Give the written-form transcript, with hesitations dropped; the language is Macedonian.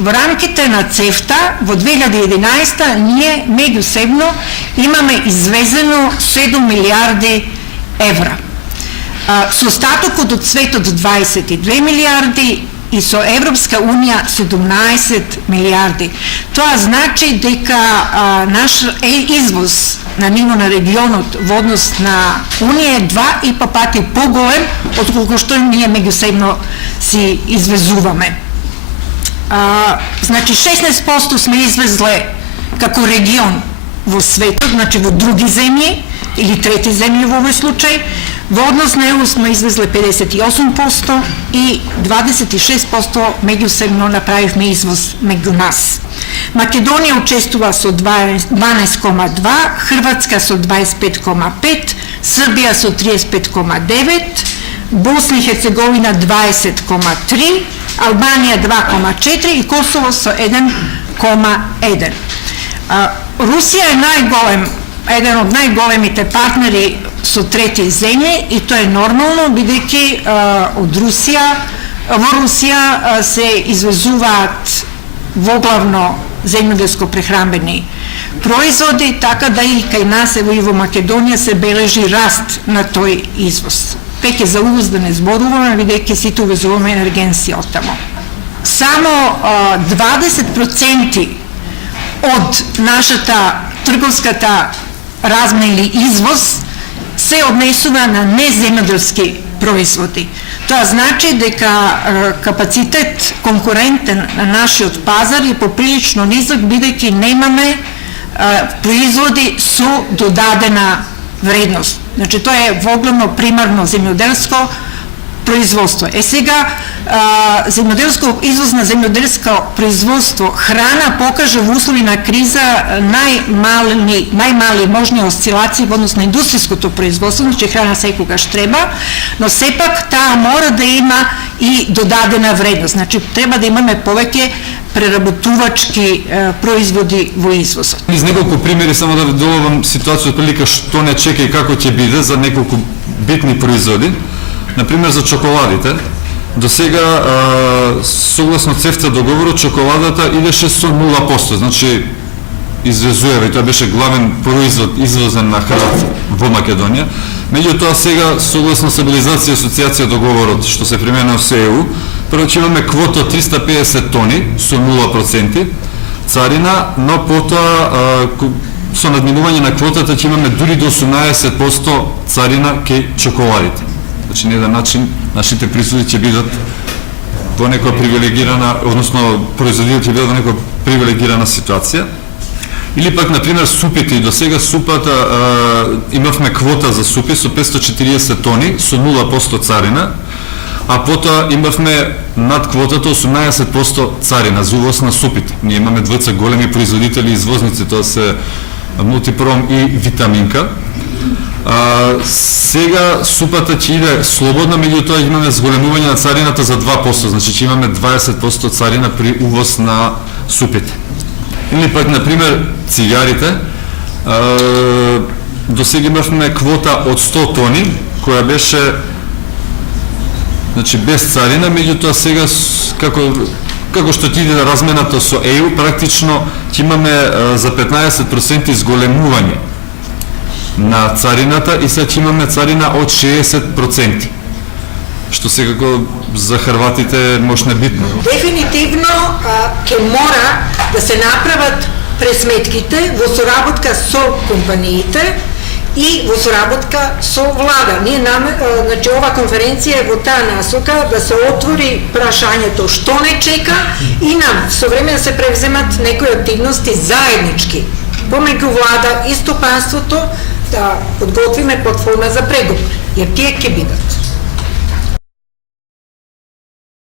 во рамките на ЦЕФТА во 2011 ние меѓусебно имаме извезено 7 милиарди евра. Со остатокот од светот 22 милиарди и со Европска Унија 17 милиарди. Тоа значи дека наш извоз на ниво на регионот во однос на Унија е 2,5 пати поголем отколку што ние меѓусебно си извезуваме. Значи 16% сме извезле како регион во светот, значи во други земји или трети земји во овој случај. Во однос на ЕУ сме извезле 58% и 26% меѓусебно направивме извоз меѓу нас. Македонија учествува со 12,2, Хрватска со 25,5, Србија со 35,9, Босна и Херцеговина 20,3, Албанија 2,4 и Косово со 1,1. Русија е еден од најголемите партнери со трети земји и тоа е нормално, бидејќи во Русија се извезуваат воглавно земјоделско-прехранбени производи, така да и кај нас и во Македонија се бележи раст на тој извоз. Веќе за увоз да не зборуваме, бидејќи сите увезуваме енергенси од тамо. Само 20% од нашата трговската размена или извоз се однесува на неземјоделски производи. Тоа значи дека капацитет конкурентен на нашиот пазар е поприлично низок, бидејќи немаме производи со додадена вредност. Значи тоа е воглавно примарно земјоделско производство. сега извоз на земјоделско производство храна покажа во услови на криза најмали можни осцилации во однос на индустријското производство, значи храна секогаш треба, но сепак таа мора да има и додадена вредност. Значи треба да имаме повеќе преработувачки производи во извозот. Из неколку примери само да добавам ситуација прилика што не чека и како ќе биде за неколку битни производи. Например, за чоколадите. До сега, согласно ЦЕФТА договорот, чоколадата идеше со 0%, значи извезуева и тоа беше главен производ извозен на храна во Македонија. Меѓутоа сега, согласно стабилизација асоциација договорот, што се применува со ЕУ, прво ќе имаме квота од 350 тони со 0% царина, но потоа со надминување на квотата ќе имаме дури до 18% царина кај чоколадите. Значи, на еден начин, нашите производи ќе бидат во некоја привилегирана, односно, производите ќе бидат во некоја привилегирана ситуација. Или пак, например, супите. И до сега супата, имавме квота за супи со 540 тони, со 0% царина, а потоа имавме над квотата 18% царина за увоз на супите. Ние имаме двојца големи производители и извозници, тоа се Мултипром и Витаминка. Сега супата ќе иде слободна, меѓутоа имаме зголемување на царината за 2%, значи ќе имаме 20% царина при увоз на супите. Или пак, например, цигарите, до сега имавме квота од 100 тони, која беше, значи, без царина, меѓутоа сега, како што ќе иде размената со ЕУ, практично ќе имаме за 15% изголемување на царината и сега ќе имаме царина од 60%, што секако за хрватите може битно. Дефинитивно ќе мора да се направат пресметките во соработка со компаниите и во соработка со влада. Значи, ова конференција е во таа насока да се отвори прашањето што не чека и со време да се превземат некои активности заеднички помеѓу влада и стопанството, да подготвиме платформа за преговори, jer тие ќе бидат.